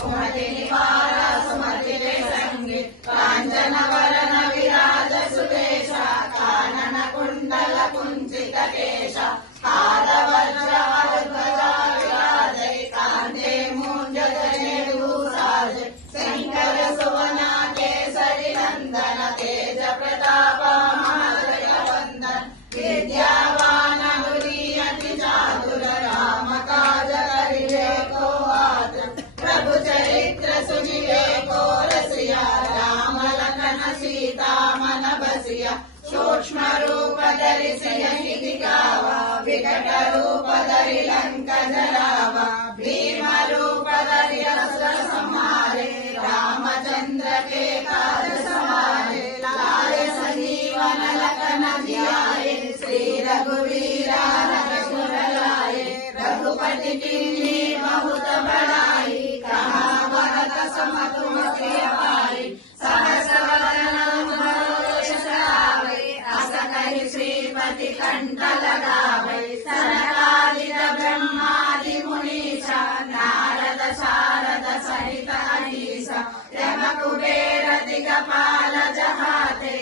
सुमति निवार सुमति संगी कांचन वरण विराज सुवेश कानन कुंडल कुंचित केश पादवज्र ध्वजा विराजै कांधे मूंज जनेऊसाज शंकर सुवन केसरी नंदन तेज प्रताप महाजय वंदन विद्यावान गुरीयति चातुर राम काज करिवे को आतुर प्रभु चरित्र सुनिवे को रसिया राम लखन सीता मन बसिया सूक्ष्म रूप धरिसि यहि दिखावा विकट रूप धरि लंक जरावा भीम रूप धरि असुर संहारे रामचंद्र के काज सवारे लाए संजीवन लखन जियाए श्री रघुवीरा रघुवर लाए रघुपति कीन्ही बहुत बड़ाई कहा भरत सम तुम प्रिय पाई सहस वदन अस कहि श्रीपति कंठ लगावे सनकादिक ब्रह्मादि मुनीसा नारद शारद सहित अहीसा यम कुबेर दिगपाल जहाते